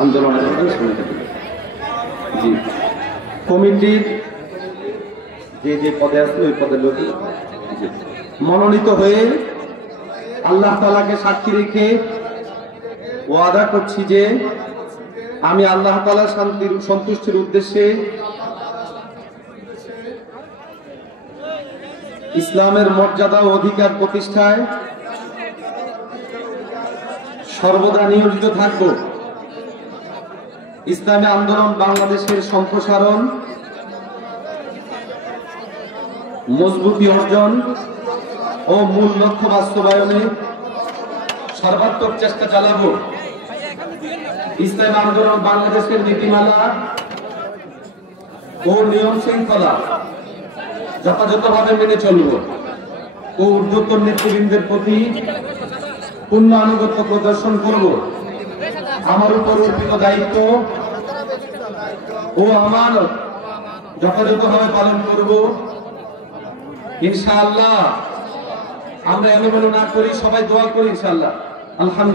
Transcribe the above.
আন্দোলনের কথা শুনে থাকি। জি, কমিটির যে পদে আছে ওই পদের লোক মনোনীত হয়ে আল্লাহ তাআলাকে সাক্ষী রেখে ওয়াদা করছি যে আমি আল্লাহ তাআলার শান্তির সন্তুষ্টির উদ্দেশ্যে ইসলামের মর্যাদা ও অধিকার প্রতিষ্ঠায় সর্বদা নিয়োজিত থাকব। ইসলামী আন্দোলন বাংলাদেশের সম্প্রসারণ, মজবুতি অর্জন ও মূল লক্ষ্য বাস্তবায়নে সর্বাত্মক চেষ্টা চালাবো। ইসলামী আন্দোলন বাংলাদেশের নীতিমালা ও নিয়ম শৃঙ্খলা যথাযথভাবে মেনে চলব ও ঊর্ধ্বতন নেতৃবৃন্দের প্রতি পূর্ণ আনুগত্য প্রদর্শন করব। আমার উপর অর্পিত দায়িত্ব ও আমানত যথাযথভাবে পালন করব ইনশাআল্লাহ। আমরা এলোমেলো না করি, সবাই দোয়া করি ইনশাআল্লাহ। আলহামদুলিল্লাহ।